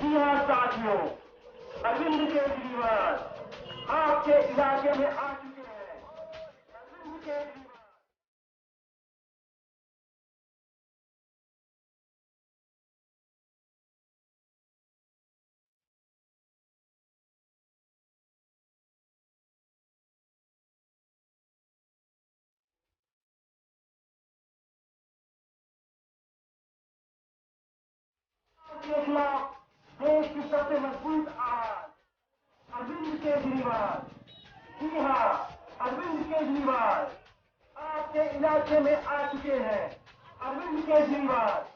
जी हाँ साथियों, अरविंद केजरीवाल आपके इलाके में आ चुके हैं। अरविंद केजरीवाल के खिलाफ देश की सबसे मजबूत आवाज अरविंद केजरीवाल। जी हाँ, अरविंद केजरीवाल आपके इलाके में आ चुके हैं। अरविंद केजरीवाल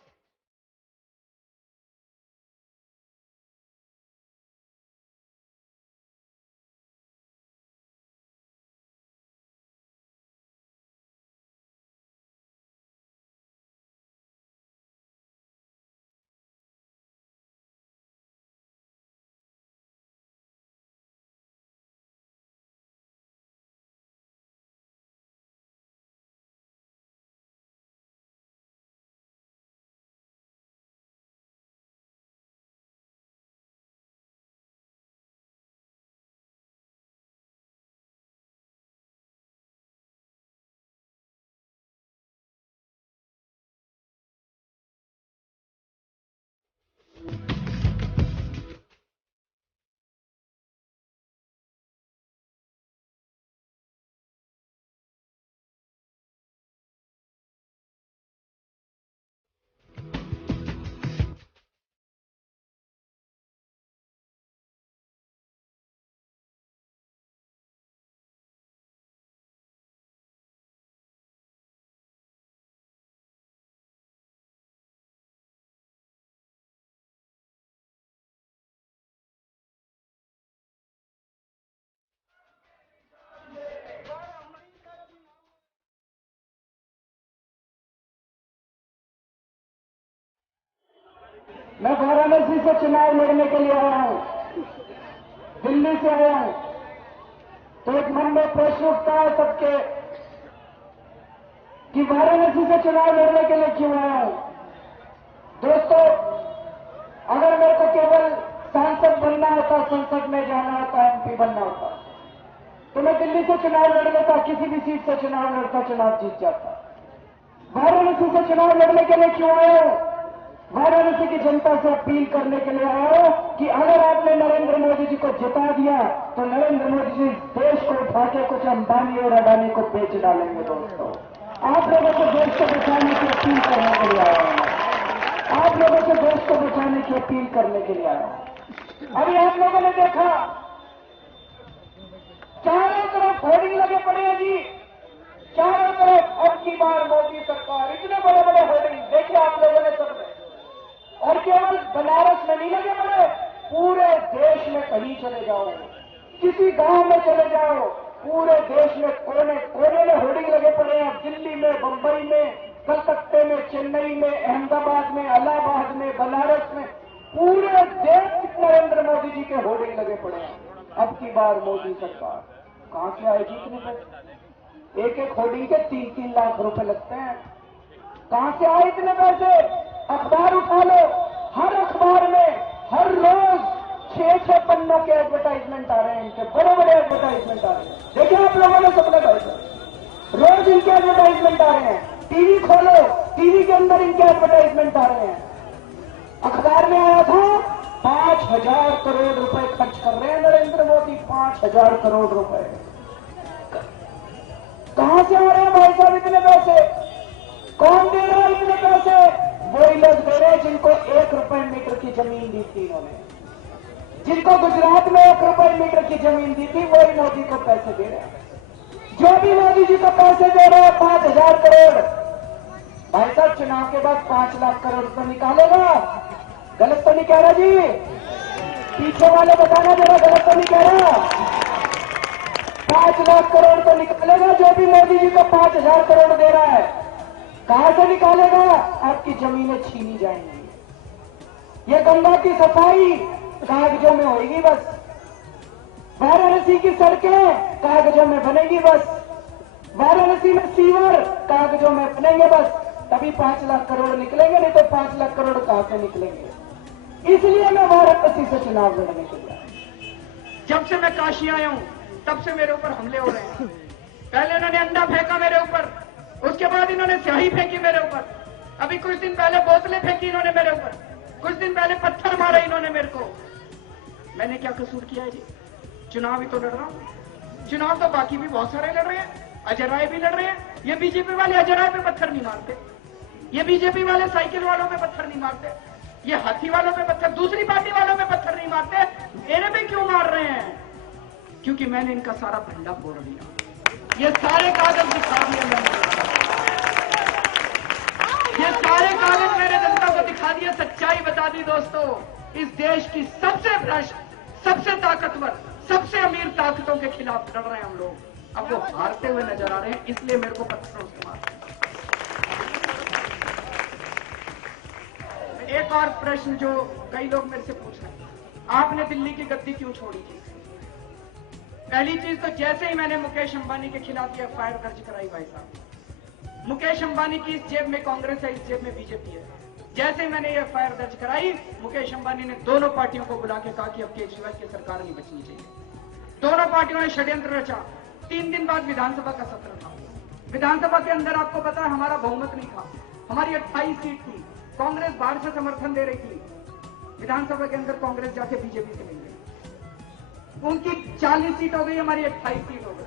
मैं वाराणसी से चुनाव लड़ने के लिए आया हूं, दिल्ली से आया हूं। तो एक मन में प्रश्न उठता है सबके कि वाराणसी से चुनाव लड़ने के लिए क्यों आया हूं। दोस्तों, अगर मेरे को केवल सांसद बनना होता, संसद में जाना होता, एमपी बनना होता, तो मैं दिल्ली से चुनाव लड़ लेता, किसी भी सीट से चुनाव लड़ता, चुनाव जीत जाता। वाराणसी से चुनाव लड़ने के लिए क्यों आया हूं? वाराणसी की जनता से अपील करने के लिए आया हूं कि अगर आपने नरेंद्र मोदी जी को जिता दिया तो नरेंद्र मोदी जी देश को उठा के कुछ अंबानी और अडानी को बेच डालेंगे। दोस्तों, आप लोगों को देश को बचाने की अपील करने के लिए आया हूं। आप लोगों से देश को बचाने की अपील करने के लिए आया हूं। अभी आप लोगों ने देखा चारों तरफ होर्डिंग लगे पड़े हैं जी, चारों तरफ अब की बार मोदी सरकार, इतने बड़े बड़े होर्डिंग देखिए आप लोगों ने सबने। और केवल बनारस में नहीं लगे पड़े, पूरे देश में कहीं चले जाओ, किसी गांव में चले जाओ, पूरे देश में कोने कोने में होर्डिंग लगे पड़े हैं। दिल्ली में, बंबई में, कलकत्ते में, चेन्नई में, अहमदाबाद में, इलाहाबाद में, बनारस में, पूरे देश में नरेंद्र मोदी जी के होर्डिंग लगे पड़े हैं। अब की बार मोदी सरकार। कहां से आएगी इतने पैसे? एक एक होर्डिंग के 3-3 लाख रुपए लगते हैं। कहां से आए इतने पैसे? अखबार उठा लो, हर अखबार में हर रोज 6-6 पन्नों के एडवर्टाइजमेंट आ रहे हैं, इनके बड़े बड़े एडवर्टाइजमेंट आ रहे हैं। देखिए आप लोगों ने सबने पैसे, रोज इनके एडवर्टाइजमेंट आ रहे हैं। टीवी खोलो, टीवी के अंदर इनके एडवर्टाइजमेंट आ रहे हैं। अखबार में आया था 5,000 करोड़ रुपए खर्च कर रहे हैं नरेंद्र मोदी, 5,000 करोड़ रुपए। कहां से आ रहे हैं भाई साहब इतने पैसे? कौन दे रहा है इतने पैसे? वही लोग दे रहे हैं जिनको 1 रुपए मीटर की जमीन दी थी इन्होंने, जिनको गुजरात में 1 रुपए मीटर की जमीन दी थी, वही मोदी को पैसे दे रहे हैं। जो भी मोदी जी को पैसे दे रहे हैं 5,000 करोड़, भाई साहब चुनाव के बाद 5 लाख करोड़ तो निकालेगा। गलत तो नहीं कह रहा जी? पीछे वाले बताना जरा, गलत तो नहीं कह रहा? 5 लाख करोड़ तो निकालेगा जो भी मोदी जी को 5,000 करोड़ दे रहा है। कहां से निकालेगा? आपकी जमीनें छीनी जाएंगी। ये गंगा की सफाई कागजों में होगी बस, वाराणसी की सड़कें कागजों में बनेगी बस, वाराणसी में सीवर कागजों में बनेंगे बस, तभी 5 लाख करोड़ निकलेंगे, नहीं तो 5 लाख करोड़ कहां से निकलेंगे? इसलिए मैं वाराणसी से चुनाव लड़ने के लिए। जब से मैं काशी आया हूं तब से मेरे ऊपर हमले हो रहे हैं। पहले इन्होंने अंडा फेंका मेरे ऊपर, उसके बाद इन्होंने स्याही फेंकी मेरे ऊपर, अभी कुछ दिन पहले बोतलें फेंकी इन्होंने मेरे ऊपर, कुछ दिन पहले पत्थर मारे इन्होंने मेरे को। मैंने क्या कसूर किया है जी? चुनाव ही तो लड़ रहा हूं। चुनाव तो बाकी भी बहुत सारे लड़ रहे हैं, अजय राय भी लड़ रहे हैं। ये बीजेपी वाले अजय राय पे पत्थर नहीं मारते, ये बीजेपी वाले साइकिल वालों पे पत्थर नहीं मारते, ये हाथी वालों पे पत्थर, दूसरी पार्टी वालों पे पत्थर नहीं मारते। मेरे पे क्यों मार रहे हैं? क्योंकि मैंने इनका सारा भंडा फोड़ दिया, ये सारे कागज दिखा दिए मैंने, ये सारे कागज मैंने जनता को दिखा दिए, सच्चाई बता दी। दोस्तों, इस देश की सबसे भ्रष्ट, सबसे ताकतवर, सबसे अमीर ताकतों के खिलाफ लड़ रहे हैं हम लोग। अब वो हारते हुए नजर आ रहे हैं, इसलिए मेरे को पत्थरों से मार। एक और प्रश्न जो कई लोग मेरे से पूछ रहे हैं, आपने दिल्ली की गद्दी क्यों छोड़ी थी? पहली चीज तो जैसे ही मैंने मुकेश अंबानी के खिलाफ ये एफआईआर दर्ज कराई, भाई साहब, मुकेश अंबानी की इस जेब में कांग्रेस है, इस जेब में बीजेपी है। जैसे ही मैंने ये एफआईआर दर्ज कराई, मुकेश अंबानी ने दोनों पार्टियों को बुला के कहा कि अब केजरीवाल की सरकार नहीं बचनी चाहिए। दोनों पार्टियों ने षड्यंत्र रचा। 3 दिन बाद विधानसभा का सत्र था। विधानसभा के अंदर आपको पता है हमारा बहुमत नहीं था, हमारी 28 सीट थी, कांग्रेस बाहर से समर्थन दे रही थी। विधानसभा के अंदर कांग्रेस जाके बीजेपी से मिल गई, उनकी 40 सीट हो गई, हमारी 28 सीट हो गई।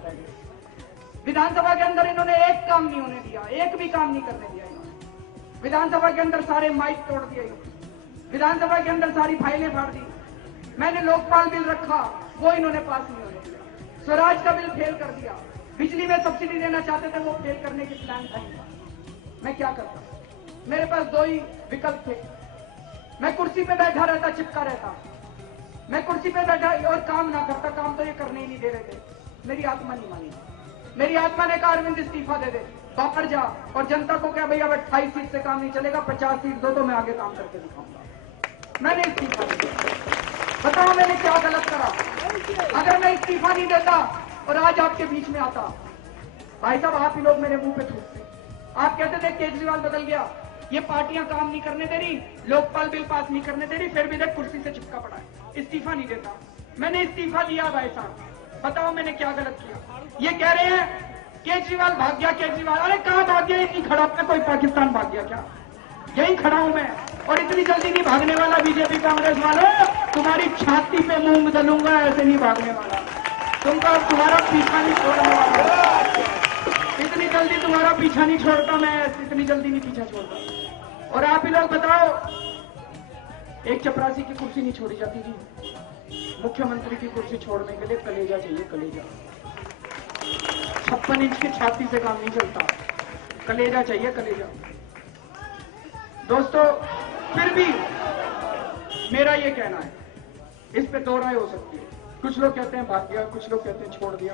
विधानसभा के अंदर इन्होंने एक काम नहीं होने दिया, एक भी काम नहीं करने दिया इन्होंने। विधानसभा के अंदर सारे माइक तोड़ दिए, विधानसभा के अंदर सारी फाइलें फाड़ दी। मैंने लोकपाल बिल रखा, वो इन्होंने पास नहीं होने दिया। स्वराज का बिल फेल कर दिया, बिजली में सब्सिडी देना चाहते थे, वो फेल करने की प्लान था। मैं क्या करता? मेरे पास 2 ही विकल्प थे। मैं कुर्सी पे बैठा रहता, चिपका रहता, मैं कुर्सी पे बैठा और काम ना करता। काम तो ये करने ही नहीं दे रहे थे, मेरी आत्मा नहीं मानी। मेरी आत्मा ने कहा अरविंद इस्तीफा दे दे, बाहर जा और जनता को क्या भैया अब 28 सीट से काम नहीं चलेगा, 50 सीट दो तो मैं आगे काम करके दिखाऊंगा। मैंने इस्तीफा दे दिया। बताओ मैंने क्या गलत करा? अगर मैं इस्तीफा नहीं देता और आज आपके बीच में आता, भाई साहब आप ही लोग मेरे मुंह पे थूकते। आप कहते थे केजरीवाल बदल गया, ये पार्टियां काम नहीं करने दे रही, लोकपाल बिल पास नहीं करने दे रही, फिर भी देख कुर्सी से चिपका पड़ा है, इस्तीफा नहीं देता। मैंने इस्तीफा दिया। भाई साहब बताओ मैंने क्या गलत किया? ये कह रहे हैं केजरीवाल भाग गया, केजरीवाल, अरे कहां भाग गया? इतनी खड़ा मैं कोई पाकिस्तान भाग गया क्या? यही खड़ा हूं मैं, और इतनी जल्दी नहीं भागने वाला। बीजेपी कांग्रेस वालों, तुम्हारी छाती पे मुंह बदलूंगा, ऐसे नहीं भागने वाला। तुमको तुम्हारा पीछा नहीं छोड़ने वाला, इतनी जल्दी तुम्हारा पीछा नहीं छोड़ता मैं, इतनी जल्दी नहीं पीछा छोड़ता। और आप ही लोग बताओ, एक चपरासी की कुर्सी नहीं छोड़ी जाती जी, मुख्यमंत्री की कुर्सी छोड़ने के लिए कलेजा चाहिए, कलेजा। 56 इंच की छाती से काम नहीं चलता, कलेजा चाहिए, कलेजा। दोस्तों फिर भी मेरा ये कहना है, इस पे 2 राय हो सकती है। कुछ लोग कहते हैं भाग गया, कुछ लोग कहते हैं छोड़ दिया,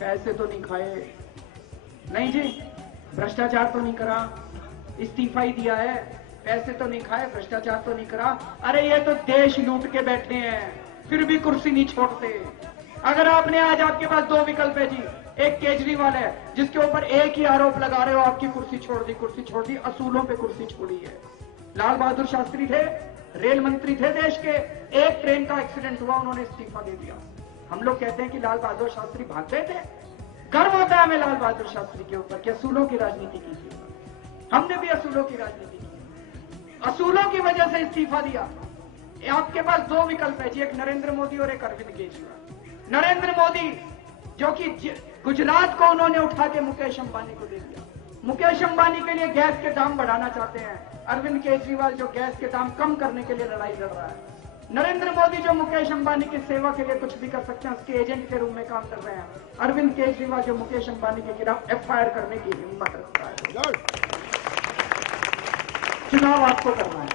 पैसे तो नहीं खाए, नहीं जी, भ्रष्टाचार तो नहीं करा, इस्तीफा ही दिया है, पैसे तो नहीं खाए, भ्रष्टाचार तो नहीं करा। अरे ये तो देश लूट के बैठे हैं, फिर भी कुर्सी नहीं छोड़ते। अगर आपने आज, आपके पास 2 विकल्प है जी, एक केजरीवाल है जिसके ऊपर एक ही आरोप लगा रहे हो, आपकी कुर्सी छोड़ दी, कुर्सी छोड़ दी, असूलों पे कुर्सी छोड़ी है। लाल बहादुर शास्त्री थे, रेल मंत्री थे देश के, एक ट्रेन का एक्सीडेंट हुआ, उन्होंने इस्तीफा दे दिया। हम लोग कहते हैं कि लाल बहादुर शास्त्री भागते थे, गर्व होता है हमें लाल बहादुर शास्त्री के ऊपर कि असूलों की राजनीति की थी। हमने भी असूलों की राजनीति की, असूलों की वजह से इस्तीफा दिया। आपके पास 2 विकल्प है जी, एक नरेंद्र मोदी और एक अरविंद केजरीवाल। नरेंद्र मोदी जो कि गुजरात को उन्होंने उठा के मुकेश अंबानी को दे दिया, मुकेश अंबानी के लिए गैस के दाम बढ़ाना चाहते हैं। अरविंद केजरीवाल जो गैस के दाम कम करने के लिए लड़ाई लड़ रहा है। नरेंद्र मोदी जो मुकेश अंबानी की सेवा के लिए कुछ भी कर सकते हैं, उसके एजेंट के रूप में काम कर रहे हैं। अरविंद केजरीवाल जो मुकेश अंबानी के खिलाफ एफआईआर करने की हिम्मत रखता है। चुनाव आपको करना है।